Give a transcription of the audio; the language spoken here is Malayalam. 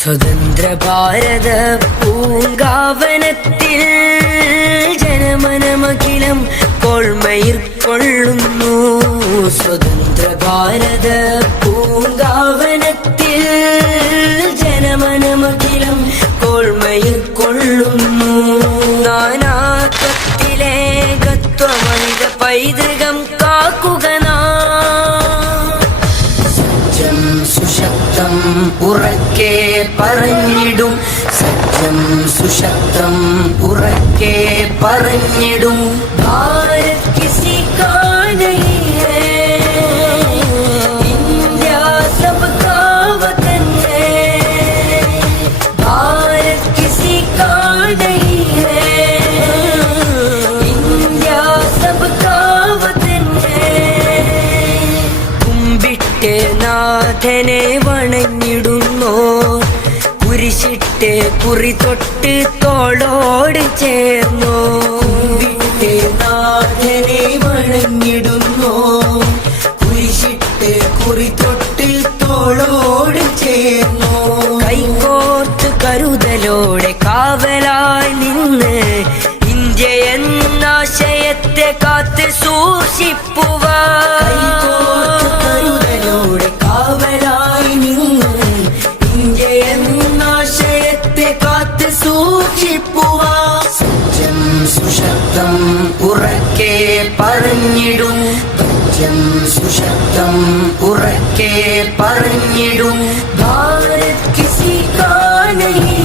സ്വതന്ത്ര ഭാരത പൂങ്കാവനത്തിൽ ജനമനമഖിലം കോൾമയിർ കൊള്ളുന്നു. സ്വതന്ത്ര ഭാരത പൂങ്കാവനത്തിൽ ജനമനമഖിലം കോൾമയിർ കൊള്ളുന്നു. നാനാത്വത്തിലെ ഗത്വമനിത പൈതൃകം കാക്കുക സുശക്തം ഉറക്കെ പറഞ്ഞിടും. സത്യം സുശക്തം ഉറക്കെ പറഞ്ഞിടും. ഭാരത് കിസി കാ നഹീ ഹൈ, ഇന്ത്യ സബ്കാ വതൻ ഹൈ. ഭാരത് കിസി കാ നഹീ ഹൈ, ഇന്ത്യ സബ്കാ വതൻ ഹൈ. കുമ്പിട്ട് നാഥനെ വണങ്ങിടുന്നോ, കുരിശിട്ട് കുറി തൊട്ട് തോളോട് ചേർന്നോ. കുമ്പിട്ട് നാഥനെ വണങ്ങിടുന്നോ, കുരിശിട്ട് കുറി തൊട്ട് തോളോട് ചേർന്നോ. കൈകോർത്ത് കരുതലോടെ കാവലായി നിന്ന് ഇന്ത്യ എന്നാശയത്തെ കാത്ത് സൂക്ഷിപ്പുവാൻ. കാവലായി നിന്ന് ഇന്ത്യ എന്നാശയത്തെ കാത്ത് സൂക്ഷിപ്പുവാൻ. സത്യം സുശക്തം ഉറക്കെ പറഞ്ഞിടും. സത്യം സുശക്തം ഉറക്കെ പറഞ്ഞിടും. ഭാരത് കിസി കാ നഹീ